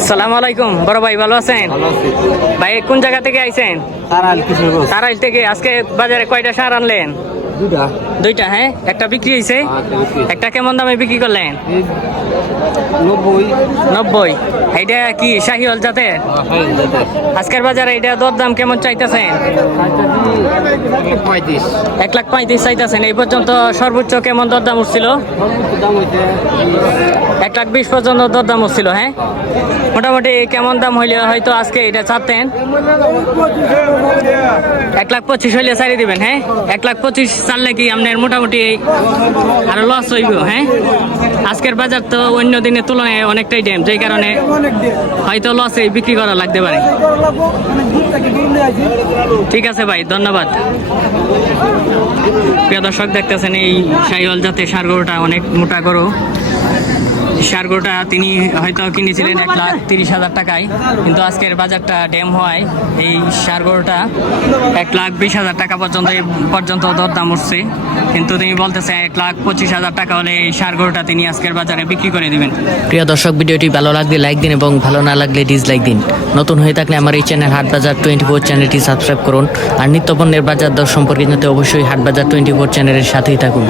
আসসালামু আলাইকুম। বড় ভাই ভালো আছেন? ভাই কোন জায়গা থেকে আইছেন? তারাইল থেকে। আজকে বাজারে কয়টা সার আনলেন? দুইটা। হ্যাঁ? একটা বিক্রি হয়েছে একটা কেমন দামে বিক্রি করলেন? নব্বই। নব্বই। এইটা কি শাহিওয়াল জাতের আজকের বাজারে এটা দর দাম কেমন চাইতেছেন? এক লাখ পঁয়ত্রিশ চাইতেছেন। এই পর্যন্ত সর্বোচ্চ কেমন দর দাম উঠছিল এক লাখ বিশ পর্যন্ত দর দাম উঠছিল হ্যাঁ? মোটামুটি কেমন দাম হইলে হয়তো আজকে এটা চাচ্ছেন এক লাখ পঁচিশ হইলে ছাড়িয়ে দিবেন হ্যাঁ? এক লাখ পঁচিশ চাললে কি আপনার মোটামুটি আরও লস হইব হ্যাঁ? আজকের বাজার তো অন্য দিনের তুলনায় অনেকটাই ড্যাম যেই কারণে হয়তো লসে বিক্রি করা লাগতে পারে। ঠিক আছে ভাই, ধন্যবাদ। প্রিয় দর্শক, দেখতেছেন এই সাইওয়াল জাতের সার গরুটা অনেক মোটা গরু। সার গরুটা তিনি হয়তো কিনেছিলেন এক লাখ তিরিশ হাজার টাকায়। কিন্তু আজকের বাজারটা ড্যাম হওয়ায় এই সার গরুটা এক লাখ বিশ হাজার টাকা পর্যন্ত পর্যন্ত দরদাম উঠছে কিন্তু তিনি বলতেছে এক লাখ পঁচিশ হাজার টাকা হলে এই সার গরুটা তিনি আজকের বাজারে বিক্রি করে দিবেন। প্রিয় দর্শক, ভিডিওটি ভালো লাগলে লাইক দিন এবং ভালো না লাগলে ডিসলাইক দিন। নতুন হয়ে থাকলে আমার এই চ্যানেল হাট বাজার টোয়েন্টি ফোর চ্যানেলটি সাবস্ক্রাইব করুন। আর নিত্যপণ্যের বাজার দর সম্পর্কে জানতে অবশ্যই হাট বাজার টোয়েন্টি ফোর চ্যানেলের সাথেই থাকুন।